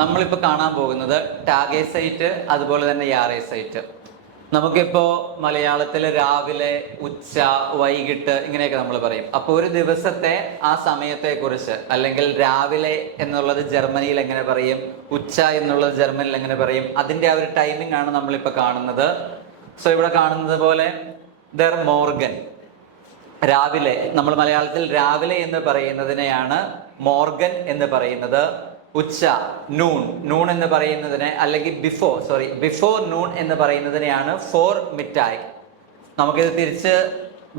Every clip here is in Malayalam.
നമ്മളിപ്പോൾ കാണാൻ പോകുന്നത് ടാഗേസൈറ്റ് അതുപോലെ തന്നെ യാറേസൈറ്റ്. നമുക്കിപ്പോൾ മലയാളത്തിൽ രാവിലെ, ഉച്ച, വൈകിട്ട് ഇങ്ങനെയൊക്കെ നമ്മൾ പറയും. അപ്പോൾ ഒരു ദിവസത്തെ ആ സമയത്തെക്കുറിച്ച്, അല്ലെങ്കിൽ രാവിലെ എന്നുള്ളത് ജർമ്മനിയിൽ എങ്ങനെ പറയും, ഉച്ച എന്നുള്ളത് ജർമ്മനിയിൽ എങ്ങനെ പറയും, അതിൻ്റെ ആ ഒരു ടൈമിംഗ് ആണ് നമ്മളിപ്പോൾ കാണുന്നത്. സോ ഇവിടെ കാണുന്നത് പോലെ ദർ മോർഗൻ, രാവിലെ. നമ്മൾ മലയാളത്തിൽ രാവിലെ എന്ന് പറയുന്നതിനെയാണ് മോർഗൻ എന്ന് പറയുന്നത്. ഉച്ച, നൂൺ. നൂൺ എന്ന് പറയുന്നതിനെ, അല്ലെങ്കിൽ ബിഫോർ നൂൺ എന്ന് പറയുന്നതിനെയാണ് ഫോർ മിറ്റാഗ്. നമുക്കിത്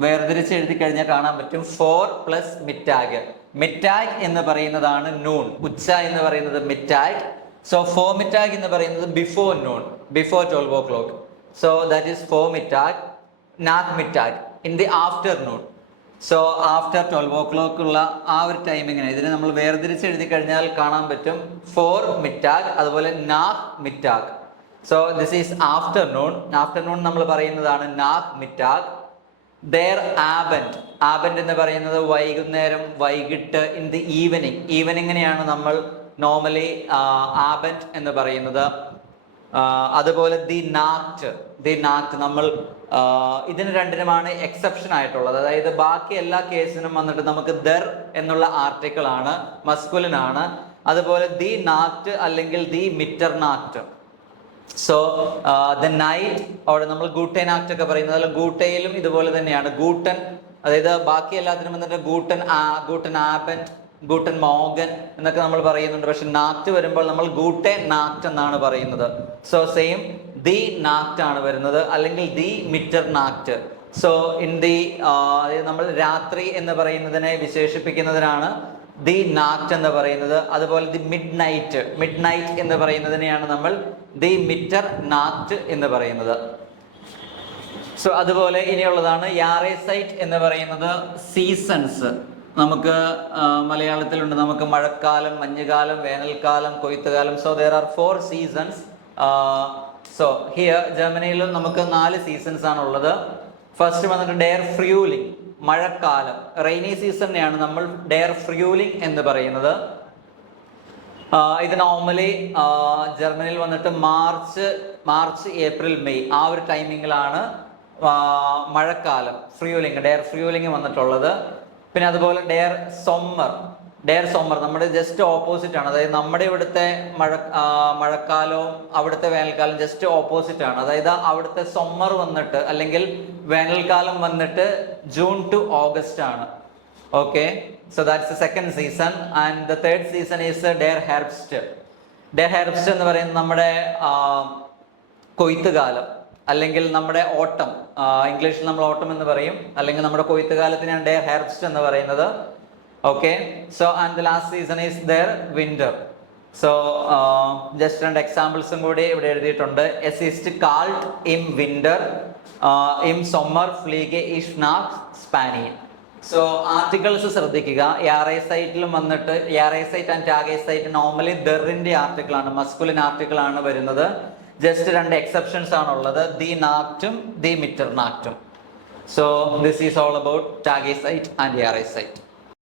വേർതിരിച്ച് എഴുതി കഴിഞ്ഞാൽ കാണാൻ പറ്റും. 4 + മിറ്റാഗ്. മിറ്റാഗ് എന്ന് പറയുന്നതാണ് നൂൺ, ഉച്ച എന്ന് പറയുന്നത് മിറ്റാഗ്. സോ 4 മിറ്റാഗ് എന്ന് പറയുന്നത് before noon, before 12 o'clock. So that is 4 മിറ്റാഗ്. നാക് മിറ്റാഗ് in the afternoon. So after 12 o'clock ഉള്ള ആ ഒരു ടൈമിങ്ങിന് ഇതിനെ നമ്മൾ വേർതിരിച്ച് എഴുതി കഴിഞ്ഞാൽ കാണാൻ പറ്റും 4 മിറ്റാഗ്, അതുപോലെ നാക് മിറ്റാഗ്. So this is afternoon. Afternoon നമ്മൾ പറയുന്നതാണ് നാക് മിറ്റാഗ്. ദെയർ ആബൻഡ്. ആബൻഡ് എന്ന് പറയുന്നത് വൈകുന്നേരം, വൈകിട്ട്. In the evening. ഈവനിങ്ങിനെയാണ് നമ്മൾ നോർമലി ആബൻഡ് എന്ന് പറയുന്നത്. അതുപോലെ ദി നാക്ട് നമ്മൾ ഇതിന് രണ്ടിനുമാണ് എക്സെപ്ഷൻ ആയിട്ടുള്ളത്. അതായത് ബാക്കി എല്ലാ കേസിനും വന്നിട്ട് നമുക്ക് ദർ എന്നുള്ള ആർട്ടിക്കിൾ ആണ്, മസ്കുലിൻ ആണ്. അതുപോലെ ദി നാക്ട് അല്ലെങ്കിൽ ദി മിറ്റർ നാക്ട്. സോ ദ നൈറ്റ്, അവിടെ നമ്മൾ ഗൂട്ടെ നാക്ട് ഒക്കെ പറയുന്നത്. അതിൽ ഗൂട്ടയിലും ഇതുപോലെ തന്നെയാണ്. ഗൂട്ടൻ, അതായത് ബാക്കി എല്ലാത്തിനും വന്നിട്ട് ഗൂട്ടൻ ആബൻഡ്, ഗൂട്ടൻ മോർഗൻ എന്നൊക്കെ നമ്മൾ പറയുന്നുണ്ട്. പക്ഷെ നാക്ട് വരുമ്പോൾ നമ്മൾ ഗൂട്ടെ നാക്ട് എന്നാണ് പറയുന്നത്. സോ സെയിം ദി നാക്ട് ആണ് വരുന്നത്, അല്ലെങ്കിൽ ദി മിറ്റർ നാക്ട്. സോ ഇൻ ദി നമ്മൾ രാത്രി എന്ന് പറയുന്നതിനെ വിശേഷിപ്പിക്കുന്നതിനാണ് ദി നാക്ട് എന്ന് പറയുന്നത്. അതുപോലെ ദി മിഡ് നൈറ്റ് എന്ന് പറയുന്നതിനെയാണ് നമ്മൾ ദി മിറ്റർ നാക്ട് എന്ന് പറയുന്നത്. സോ അതുപോലെ ഇനിയുള്ളതാണ് യാറേസൈറ്റ് എന്ന് പറയുന്നത് സീസൺസ്. നമുക്ക് മലയാളത്തിലുണ്ട്. നമുക്ക് മഴക്കാലം, മഞ്ഞുകാലം, വേനൽക്കാലം, കൊയ്ത്തുകാലം. So there are 4 seasons. So here ജർമ്മനിയിലും നമുക്ക് 4 seasons ആണ് ഉള്ളത്. ഫസ്റ്റ് വന്നിട്ട് ഡെയർ ഫ്രൂലിംഗ്, മഴക്കാലം. റെയിനി സീസണിനെയാണ് നമ്മൾ ഡെയർ ഫ്രൂലിംഗ് എന്ന് പറയുന്നത്. ഇത് നോർമലി ജർമ്മനിയിൽ വന്നിട്ട് മാർച്ച്, ഏപ്രിൽ, മെയ് ആ ഒരു ടൈമിങ്ങിലാണ് മഴക്കാലം, ഡെയർ ഫ്രൂലിംഗ് വന്നിട്ടുള്ളത്. പിന്നെ അതുപോലെ ഡെയർ സൊമ്മർ നമ്മുടെ ജസ്റ്റ് ഓപ്പോസിറ്റ് ആണ്. അതായത് നമ്മുടെ ഇവിടുത്തെ മഴക്കാലവും അവിടുത്തെ വേനൽക്കാലം ജസ്റ്റ് ഓപ്പോസിറ്റ് ആണ്. അതായത് അവിടുത്തെ സൊമ്മർ വന്നിട്ട്, അല്ലെങ്കിൽ വേനൽക്കാലം വന്നിട്ട് ജൂൺ ടു ഓഗസ്റ്റ് ആണ്. Okay, so that's the second season. And the third season is ഡെയർ ഹെർബ്സ്റ്റ്. എന്ന് പറയുന്നത് നമ്മുടെ കൊയ്ത്തുകാലം, അല്ലെങ്കിൽ നമ്മുടെ ഓട്ടം. ഇംഗ്ലീഷിൽ നമ്മൾ ഓട്ടം എന്ന് പറയും, അല്ലെങ്കിൽ നമ്മുടെ കൊയ്ത്തുകാലത്തിനാണ് ഡെയർ ഹെർബ്സ്റ്റ് എന്ന് പറയുന്നത്. Okay, so and the last season is ദെയർ വിന്റർ. സോ ജസ്റ്റ് 2 എക്സാമ്പിൾസും കൂടി ഇവിടെ എഴുതിയിട്ടുണ്ട്. എസ് ഈസ്റ്റ് കാൾഡ് ഇം വിന്റർ, ഇം സൊമ്മർ ഫ്ലീഗെ ഇഷ് നാക് സ്പാനിയൻ. സോ ആർട്ടിക്കിൾസ് ശ്രദ്ധിക്കുക. യാറേസൈറ്റിലും വന്നിട്ട് യാറേസൈറ്റ് ആൻഡ് ടാഗേസൈറ്റ് നോർമലി ദറിന്റെ ആർട്ടിക്കിൾ ആണ്, മസ്കുലിൻ ആർട്ടിക്കിൾ ആണ് വരുന്നത്. ജസ്റ്റ് 2 എക്സെപ്ഷൻസ് ആണുള്ളത്, ദി നാക്റ്റും ദി മിറ്റർ നാക്റ്റും. So this is all about ടാഗേസൈറ്റ് ആൻഡ് യാറേസൈറ്റ്.